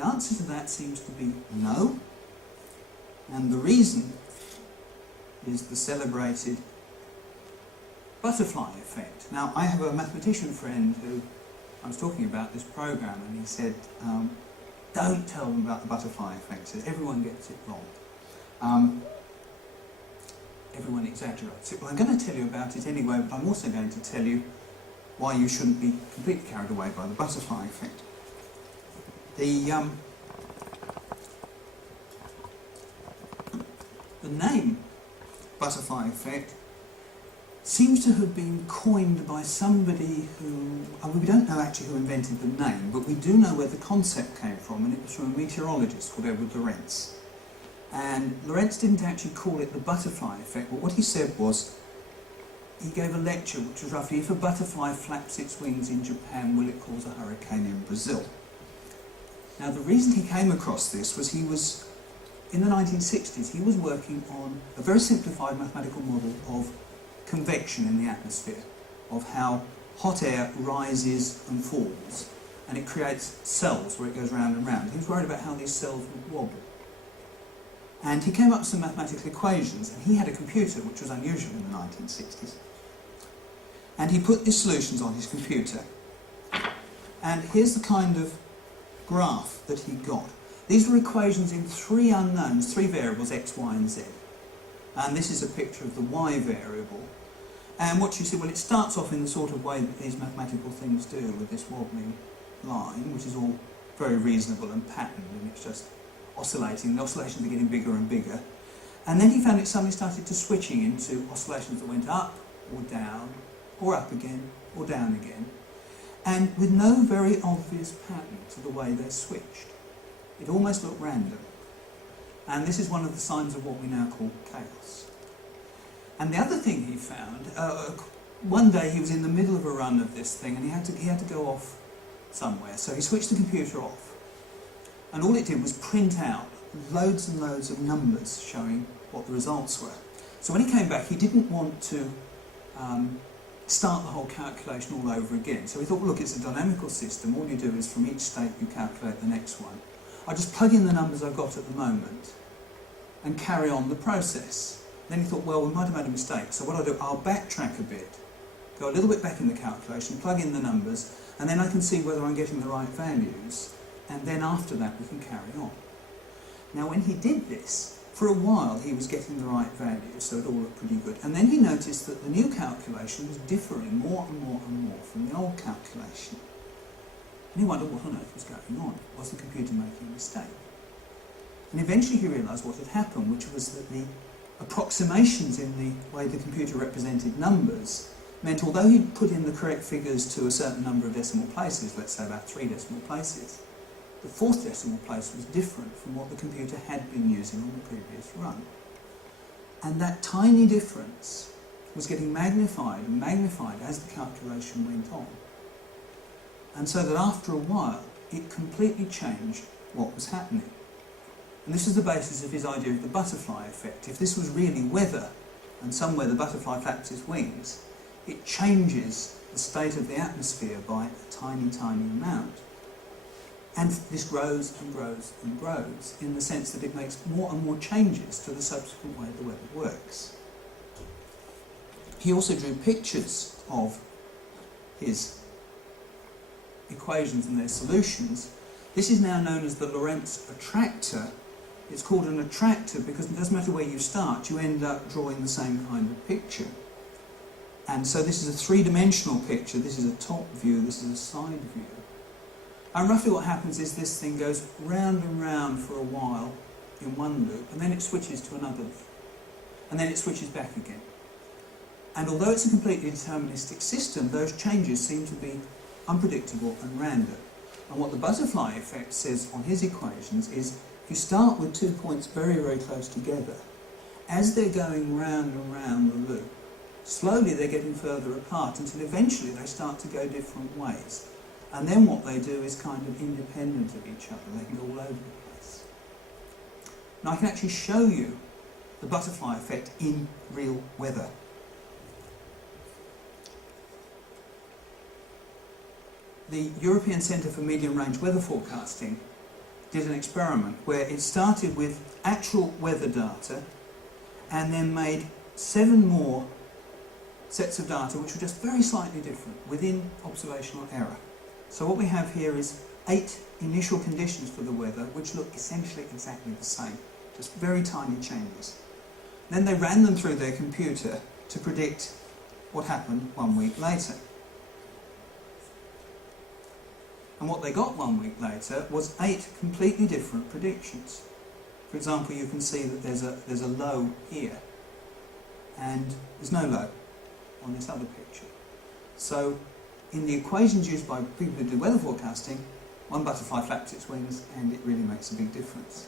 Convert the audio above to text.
the answer to that seems to be no. And the reason is the celebrated butterfly effect. Now, I have a mathematician friend who I was talking about this program, and he said, don't tell them about the butterfly effect. He said, everyone gets it wrong. Everyone exaggerates it. Well, I'm going to tell you about it anyway, but I'm also going to tell you why you shouldn't be completely carried away by the butterfly effect. The name butterfly effect seems to have been coined by somebody who, we don't know actually who invented the name, but we do know where the concept came from, and it was from a meteorologist called Edward Lorenz. And Lorenz didn't actually call it the butterfly effect, but what he said was, he gave a lecture which was roughly, if a butterfly flaps its wings in Japan, will it cause a hurricane in Brazil? Now, the reason he came across this was he was, in the 1960s, he was working on a very simplified mathematical model of convection in the atmosphere, of how hot air rises and falls, and it creates cells where it goes round and round. He was worried about how these cells would wobble. And he came up with some mathematical equations, and he had a computer, which was unusual in the 1960s. And he put these solutions on his computer. And here's the kind of graph that he got. These were equations in three unknowns, three variables, x, y, and z. And this is a picture of the y variable. And what you see, well, it starts off in the sort of way that these mathematical things do, with this wobbling line, which is all very reasonable and patterned, and it's just oscillating. The oscillations are getting bigger and bigger. And then he found it suddenly started to switching into oscillations that went up or down, or up again, or down again, and with no very obvious pattern to the way they switched. It almost looked random. And this is one of the signs of what we now call chaos. And the other thing he found, one day he was in the middle of a run of this thing, and he had to go off somewhere, so he switched the computer off. And all it did was print out loads and loads of numbers showing what the results were. So when he came back, he didn't want to start the whole calculation all over again. So he thought, well, look, it's a dynamical system. All you do is from each state you calculate the next one. I'll just plug in the numbers I've got at the moment and carry on the process. Then he thought, well, we might have made a mistake. So what I'll do, I'll backtrack a bit, go a little bit back in the calculation, plug in the numbers, and then I can see whether I'm getting the right values. And then after that we can carry on. Now when he did this, for a while he was getting the right values, so it all looked pretty good. And then he noticed that the new calculation was differing more and more and more from the old calculation. And he wondered what on earth was going on. Was the computer making a mistake? And eventually he realised what had happened, which was that the approximations in the way the computer represented numbers meant although he'd put in the correct figures to a certain number of decimal places, let's say about 3 decimal places, the fourth decimal place was different from what the computer had been using on the previous run. And that tiny difference was getting magnified and magnified as the calculation went on. And so that after a while, it completely changed what was happening. And this is the basis of his idea of the butterfly effect. If this was really weather, and somewhere the butterfly flaps its wings, it changes the state of the atmosphere by a tiny, tiny amount. And this grows and grows and grows in the sense that it makes more and more changes to the subsequent way the weather works. He also drew pictures of his equations and their solutions. This is now known as the Lorentz attractor. It's called an attractor because it doesn't matter where you start, you end up drawing the same kind of picture. And so this is a three-dimensional picture. This is a top view, this is a side view. And roughly what happens is this thing goes round and round for a while in one loop, and then it switches to another loop, and then it switches back again. And although it's a completely deterministic system, those changes seem to be unpredictable and random. And what the butterfly effect says on his equations is if you start with 2 points very, very close together, as they're going round and round the loop, slowly they're getting further apart until eventually they start to go different ways. And then what they do is kind of independent of each other. They can go all over the place. Now I can actually show you the butterfly effect in real weather. The European Centre for Medium Range Weather Forecasting did an experiment where it started with actual weather data and then made 7 more sets of data which were just very slightly different within observational error. So what we have here is 8 initial conditions for the weather which look essentially exactly the same, just very tiny changes. Then they ran them through their computer to predict what happened 1 week later. And what they got 1 week later was 8 completely different predictions. For example, you can see that there's a low here, and there's no low on this other picture. So, in the equations used by people who do weather forecasting, one butterfly flaps its wings, and it really makes a big difference.